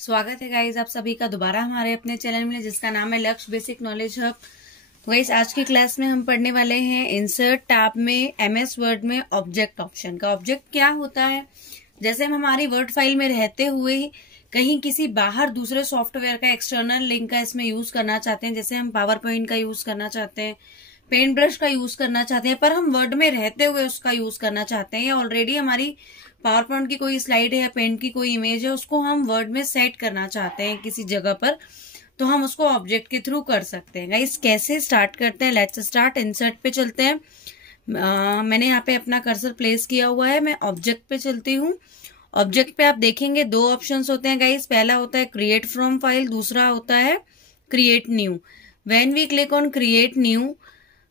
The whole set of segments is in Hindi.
स्वागत है गाइज आप सभी का दोबारा हमारे अपने चैनल में, जिसका नाम है लक्ष्य बेसिक नॉलेज हब। तो गाइज आज की क्लास में हम पढ़ने वाले हैं इंसर्ट टैब में एमएस वर्ड में ऑब्जेक्ट ऑप्शन का। ऑब्जेक्ट क्या होता है? जैसे हम हमारी वर्ड फाइल में रहते हुए कहीं किसी बाहर दूसरे सॉफ्टवेयर का एक्सटर्नल लिंक का इसमें यूज करना चाहते हैं, जैसे हम पावर पॉइंट का यूज करना चाहते हैं, पेंट ब्रश का यूज करना चाहते हैं, पर हम वर्ड में रहते हुए उसका यूज करना चाहते हैं, या ऑलरेडी हमारी पावर पॉइंट की कोई स्लाइड है या पेंट की कोई इमेज है, उसको हम वर्ड में सेट करना चाहते हैं किसी जगह पर, तो हम उसको ऑब्जेक्ट के थ्रू कर सकते हैं। गाइस कैसे स्टार्ट करते हैं? Let's start. इंसर्ट पे चलते हैं। मैंने यहाँ पे अपना कर्सर प्लेस किया हुआ है, मैं ऑब्जेक्ट पे चलती हूँ। ऑब्जेक्ट पे आप देखेंगे दो ऑप्शंस होते हैं गाइस। पहला होता है क्रिएट फ्रॉम फाइल, दूसरा होता है create new. When we click on create new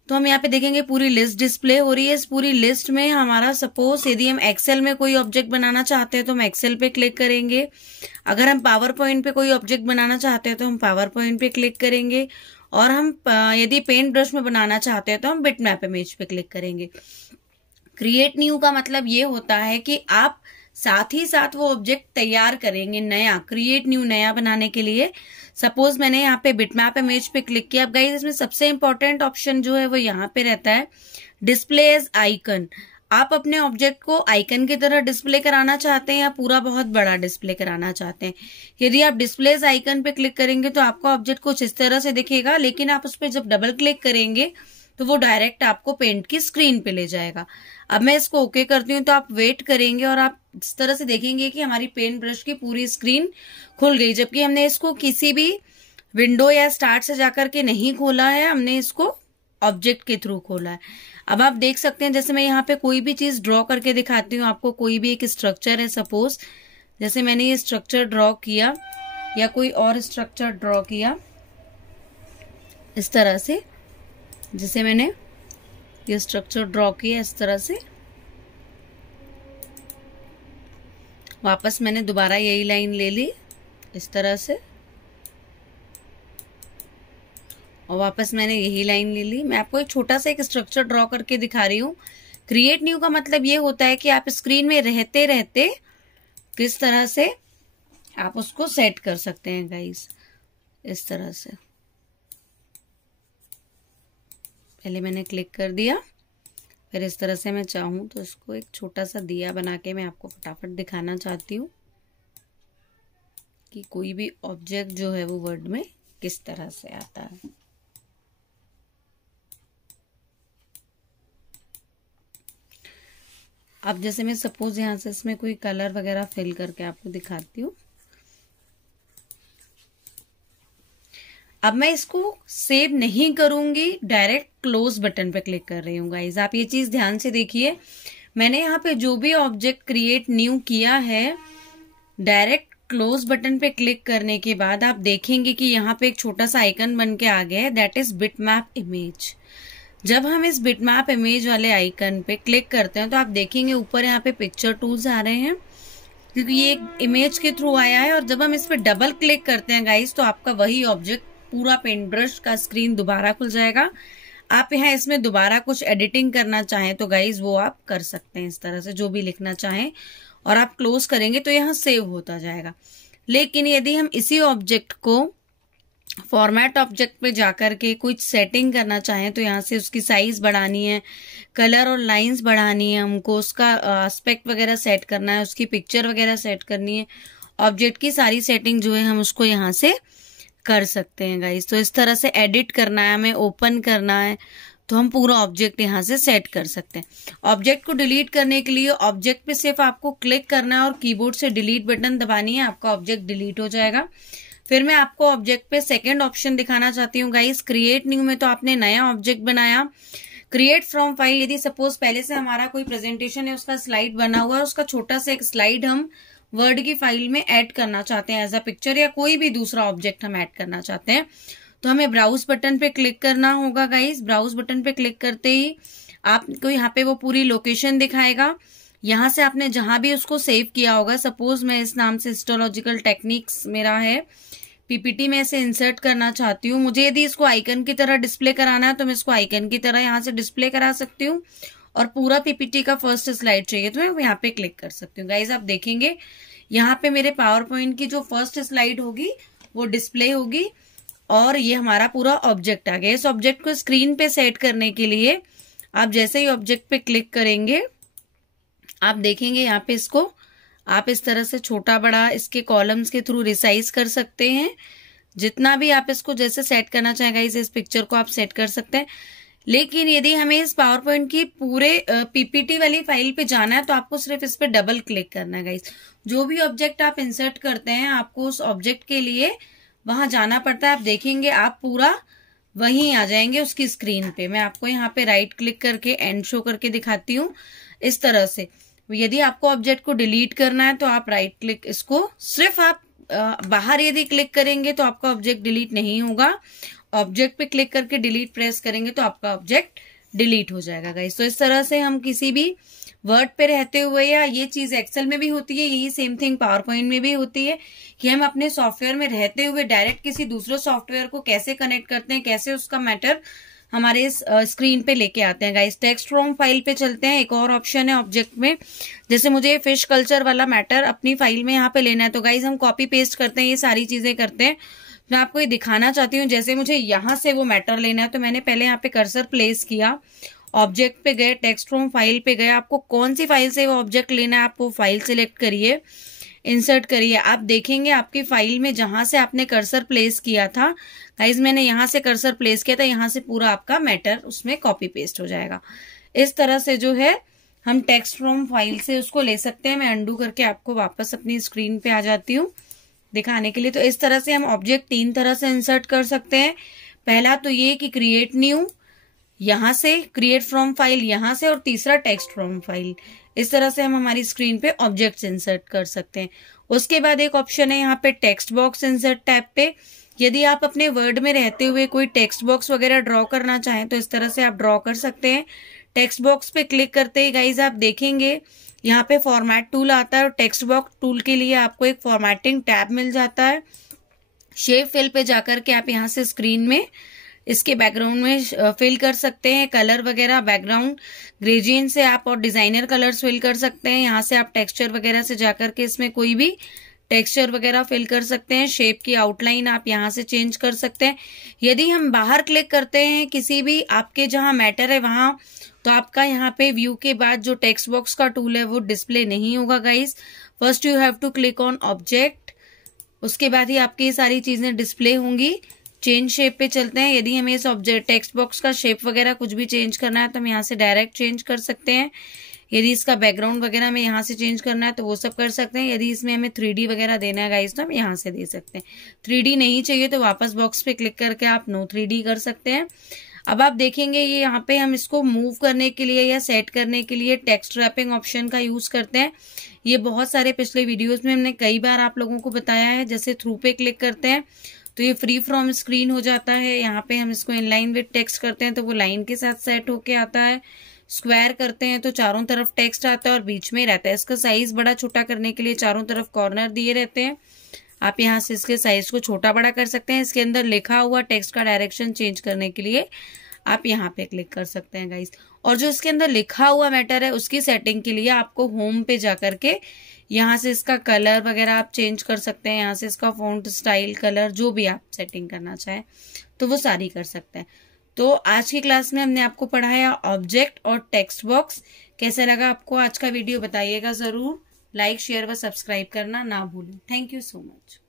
तो हम यहाँ पे देखेंगे पूरी लिस्ट डिस्प्ले हो रही है। इस पूरी लिस्ट में हमारा सपोज यदि हम एक्सेल में कोई ऑब्जेक्ट बनाना चाहते हैं तो हम एक्सेल पे क्लिक करेंगे। अगर हम पावर पॉइंट पे कोई ऑब्जेक्ट बनाना चाहते हैं तो हम पावर पॉइंट पे क्लिक करेंगे। और हम यदि पेंट ब्रश में बनाना चाहते हैं तो हम बिटमैप इमेज पे क्लिक करेंगे। क्रिएट न्यू का मतलब ये होता है कि आप साथ ही साथ वो ऑब्जेक्ट तैयार करेंगे नया। क्रिएट न्यू नया बनाने के लिए सपोज मैंने यहाँ पे बिटमैप इमेज पे क्लिक किया। अब गाइस इसमें सबसे इंपॉर्टेंट ऑप्शन जो है वो यहाँ पे रहता है डिस्प्ले एज आइकन। आप अपने ऑब्जेक्ट को आइकन की तरह डिस्प्ले कराना चाहते हैं या पूरा बहुत बड़ा डिस्प्ले कराना चाहते हैं। यदि आप डिस्प्ले एज आइकन पे क्लिक करेंगे तो आपका ऑब्जेक्ट कुछ इस तरह से दिखेगा, लेकिन आप उस पर जब डबल क्लिक करेंगे तो वो डायरेक्ट आपको पेंट की स्क्रीन पे ले जाएगा। अब मैं इसको ओके करती हूँ तो आप वेट करेंगे और आप इस तरह से देखेंगे कि हमारी पेंट ब्रश की पूरी स्क्रीन खुल गई, जबकि हमने इसको किसी भी विंडो या स्टार्ट से जाकर के नहीं खोला है, हमने इसको ऑब्जेक्ट के थ्रू खोला है। अब आप देख सकते हैं, जैसे मैं यहाँ पे कोई भी चीज ड्रॉ करके दिखाती हूँ आपको। कोई भी एक स्ट्रक्चर है, सपोज जैसे मैंने ये स्ट्रक्चर ड्रॉ किया या कोई और स्ट्रक्चर ड्रॉ किया इस तरह से, जैसे मैंने ये स्ट्रक्चर ड्रॉ किया इस तरह से, वापस मैंने दोबारा यही लाइन ले ली इस तरह से, और वापस मैंने यही लाइन ले ली। मैं आपको एक छोटा सा एक स्ट्रक्चर ड्रॉ करके दिखा रही हूँ। क्रिएट न्यू का मतलब ये होता है कि आप स्क्रीन में रहते रहते किस तरह से आप उसको सेट कर सकते हैं गाइस। इस तरह से पहले मैंने क्लिक कर दिया, फिर इस तरह से मैं चाहूं तो इसको एक छोटा सा दिया बना के मैं आपको फटाफट दिखाना चाहती हूँ कि कोई भी ऑब्जेक्ट जो है वो वर्ड में किस तरह से आता है। अब जैसे मैं सपोज यहाँ से इसमें कोई कलर वगैरह फिल करके आपको दिखाती हूँ। अब मैं इसको सेव नहीं करूंगी, डायरेक्ट क्लोज बटन पे क्लिक कर रही हूँ गाइज। आप ये चीज ध्यान से देखिए, मैंने यहाँ पे जो भी ऑब्जेक्ट क्रिएट न्यू किया है, डायरेक्ट क्लोज बटन पे क्लिक करने के बाद आप देखेंगे कि यहाँ पे एक छोटा सा आइकन बन के आ गया है, दैट इज बिटमैप इमेज। जब हम इस बिटमैप इमेज वाले आइकन पे क्लिक करते हैं तो आप देखेंगे ऊपर यहाँ पे पिक्चर टूल्स आ रहे हैं, क्योंकि ये एक इमेज के थ्रू आया है। और जब हम इस पे डबल क्लिक करते हैं गाइज तो आपका वही ऑब्जेक्ट पूरा पेंट ब्रश का स्क्रीन दोबारा खुल जाएगा। आप यहाँ इसमें दोबारा कुछ एडिटिंग करना चाहें तो गाइज वो आप कर सकते हैं इस तरह से, जो भी लिखना चाहें, और आप क्लोज करेंगे तो यहाँ सेव होता जाएगा। लेकिन यदि हम इसी ऑब्जेक्ट को फॉर्मेट ऑब्जेक्ट पे जाकर के कुछ सेटिंग करना चाहें तो यहाँ से उसकी साइज बढ़ानी है, कलर और लाइंस बढ़ानी है, हमको उसका एस्पेक्ट वगैरह सेट करना है, उसकी पिक्चर वगैरह सेट करनी है, ऑब्जेक्ट की सारी सेटिंग जो है हम उसको यहाँ से कर सकते हैं गाइस। तो इस तरह से एडिट करना है, हमें ओपन करना है तो हम पूरा ऑब्जेक्ट यहाँ से सेट कर सकते हैं। ऑब्जेक्ट को डिलीट करने के लिए ऑब्जेक्ट पे सिर्फ आपको क्लिक करना है और कीबोर्ड से डिलीट बटन दबानी है, आपका ऑब्जेक्ट डिलीट हो जाएगा। फिर मैं आपको ऑब्जेक्ट पे सेकंड ऑप्शन दिखाना चाहती हूँ गाइस। क्रिएट न्यू में तो आपने नया ऑब्जेक्ट बनाया। क्रिएट फ्रॉम फाइल, यदि सपोज पहले से हमारा कोई प्रेजेंटेशन है, उसका स्लाइड बना हुआ है, उसका छोटा सा एक स्लाइड हम वर्ड की फाइल में ऐड करना चाहते हैं एज अ पिक्चर, या कोई भी दूसरा ऑब्जेक्ट हम ऐड करना चाहते हैं, तो हमें ब्राउज बटन पे क्लिक करना होगा गाइस। ब्राउज बटन पे क्लिक करते ही आपको यहाँ पे वो पूरी लोकेशन दिखाएगा। यहाँ से आपने जहां भी उसको सेव किया होगा, सपोज मैं इस नाम से हिस्टोलॉजिकल टेक्निक्स मेरा है, पीपीटी में इसे इंसर्ट करना चाहती हूँ। मुझे यदि इसको आइकन की तरह डिस्प्ले कराना है तो मैं इसको आइकन की तरह यहाँ से डिस्प्ले करा सकती हूँ, और पूरा पीपीटी का फर्स्ट स्लाइड चाहिए तो मैं यहाँ पे क्लिक कर सकती हूँ। गाइज आप देखेंगे यहाँ पे मेरे पावर पॉइंट की जो फर्स्ट स्लाइड होगी वो डिस्प्ले होगी और ये हमारा पूरा ऑब्जेक्ट आ गया। इस ऑब्जेक्ट को स्क्रीन पे सेट करने के लिए आप जैसे ही ऑब्जेक्ट पे क्लिक करेंगे आप देखेंगे यहाँ पे इसको आप इस तरह से छोटा बड़ा इसके कॉलम्स के थ्रू रिसाइज कर सकते हैं। जितना भी आप इसको जैसे सेट करना चाहें गाइस इस पिक्चर को आप सेट कर सकते हैं। लेकिन यदि हमें इस पावर पॉइंट की पूरे पीपीटी वाली फाइल पे जाना है तो आपको सिर्फ इस पे डबल क्लिक करना है गाइस। जो भी ऑब्जेक्ट आप इंसर्ट करते हैं आपको उस ऑब्जेक्ट के लिए वहां जाना पड़ता है। आप देखेंगे आप पूरा वहीं आ जाएंगे उसकी स्क्रीन पे। मैं आपको यहाँ पे राइट क्लिक करके एंड शो करके दिखाती हूँ इस तरह से। यदि आपको ऑब्जेक्ट को डिलीट करना है तो आप राइट क्लिक इसको सिर्फ आप बाहर यदि क्लिक करेंगे तो आपका ऑब्जेक्ट डिलीट नहीं होगा। ऑब्जेक्ट पे क्लिक करके डिलीट प्रेस करेंगे तो आपका ऑब्जेक्ट डिलीट हो जाएगा गाइस। तो इस तरह से हम किसी भी वर्ड पे रहते हुए या ये चीज एक्सेल में भी होती है, यही सेम थिंग पावर पॉइंट में भी होती है कि हम अपने सॉफ्टवेयर में रहते हुए डायरेक्ट किसी दूसरे सॉफ्टवेयर को कैसे कनेक्ट करते हैं, कैसे उसका मैटर हमारे स्क्रीन पे लेके आते हैं गाइस। टेक्स्ट फ्रॉम फाइल पे चलते हैं। एक और ऑप्शन है ऑब्जेक्ट में, जैसे मुझे फिश कल्चर वाला मैटर अपनी फाइल में यहाँ पे लेना है तो गाइस हम कॉपी पेस्ट करते हैं, ये सारी चीजें करते हैं। मैं आपको ये दिखाना चाहती हूँ, जैसे मुझे यहाँ से वो मैटर लेना है तो मैंने पहले यहाँ पे कर्सर प्लेस किया, ऑब्जेक्ट पे गए, टेक्स्ट फ्रॉम फाइल पे गए। आपको कौन सी फाइल से वो ऑब्जेक्ट लेना है आप वो फाइल सिलेक्ट करिए, इंसर्ट करिए। आप देखेंगे आपकी फाइल में जहां से आपने कर्सर प्लेस किया था गाइस, मैंने यहां से कर्सर प्लेस किया था, यहां से पूरा आपका मैटर उसमें कॉपी पेस्ट हो जाएगा। इस तरह से जो है हम टेक्स्ट फ्रॉम फाइल से उसको ले सकते हैं। मैं अंडू करके आपको वापस अपनी स्क्रीन पे आ जाती हूँ दिखाने के लिए। तो इस तरह से हम ऑब्जेक्ट 3 तरह से इंसर्ट कर सकते हैं। पहला तो ये कि क्रिएट न्यू, यहां से क्रिएट फ्रॉम फाइल यहां से, और तीसरा टेक्स्ट फ्रॉम फाइल। इस तरह से हम हमारी स्क्रीन पे ऑब्जेक्ट्स इंसर्ट कर सकते हैं। उसके बाद एक ऑप्शन है यहाँ पे टेक्स्ट बॉक्स इंसर्ट टैब पे। यदि आप अपने वर्ड में रहते हुए कोई टेक्स्ट बॉक्स वगैरह ड्रॉ करना चाहें तो इस तरह से आप ड्रॉ कर सकते हैं। टेक्स्ट बॉक्स पे क्लिक करते ही गाइज आप देखेंगे यहाँ पे फॉर्मेट टूल आता है और टेक्स्ट बॉक्स टूल के लिए आपको एक फॉर्मेटिंग टैब मिल जाता है। शेप फिल पे जाकर के आप यहाँ से स्क्रीन में इसके बैकग्राउंड में फिल कर सकते हैं, कलर वगैरह बैकग्राउंड ग्रेडियंट से आप और डिजाइनर कलर्स फिल कर सकते हैं। यहाँ से आप टेक्सचर वगैरह से जाकर के इसमें कोई भी टेक्सचर वगैरह फिल कर सकते हैं। शेप की आउटलाइन आप यहाँ से चेंज कर सकते हैं। यदि हम बाहर क्लिक करते हैं किसी भी आपके जहां मैटर है वहां, तो आपका यहाँ पे व्यू के बाद जो टेक्स्ट बॉक्स का टूल है वो डिस्प्ले नहीं होगा guys. First you have to click on object, उसके बाद ही आपकी ये सारी चीजें डिस्प्ले होंगी। चेंज शेप पे चलते हैं। यदि हमें इस ऑब्जेक्ट टेक्स्ट बॉक्स का शेप वगैरह कुछ भी चेंज करना है तो हम यहाँ से डायरेक्ट चेंज कर सकते हैं। यदि इसका बैकग्राउंड वगैरह में यहाँ से चेंज करना है तो वो सब कर सकते हैं। यदि इसमें हमें 3D वगैरह देना है गाइस तो हम यहाँ से दे सकते हैं। 3D नहीं चाहिए तो वापस बॉक्स पे क्लिक करके आप नो 3D कर सकते हैं। अब आप देखेंगे ये यहाँ पे हम इसको मूव करने के लिए या सेट करने के लिए टेक्स्ट रैपिंग ऑप्शन का यूज करते हैं। ये बहुत सारे पिछले वीडियोज में हमने कई बार आप लोगों को बताया है। जैसे थ्रू पे क्लिक करते हैं तो ये फ्री फ्रॉम स्क्रीन हो जाता है। यहाँ पे हम इसको इनलाइन विद टेक्स्ट करते हैं तो वो लाइन के साथ सेट होके आता है। स्क्वायर करते हैं तो चारों तरफ टेक्स्ट आता है और बीच में रहता है। इसका साइज बड़ा छोटा करने के लिए चारों तरफ कॉर्नर दिए रहते हैं। आप यहाँ से इसके साइज को छोटा बड़ा कर सकते हैं। इसके अंदर लिखा हुआ टेक्स्ट का डायरेक्शन चेंज करने के लिए आप यहाँ पे क्लिक कर सकते हैं गाइस। और जो इसके अंदर लिखा हुआ मैटर है उसकी सेटिंग के लिए आपको होम पे जाकर के यहाँ से इसका कलर वगैरह आप चेंज कर सकते हैं। यहाँ से इसका फॉन्ट स्टाइल कलर जो भी आप सेटिंग करना चाहें तो वो सारी कर सकते हैं। तो आज की क्लास में हमने आपको पढ़ाया ऑब्जेक्ट और टेक्स्ट बॉक्स। कैसा लगा आपको आज का वीडियो बताइएगा जरूर। लाइक शेयर व सब्सक्राइब करना ना भूलें। Thank you so much.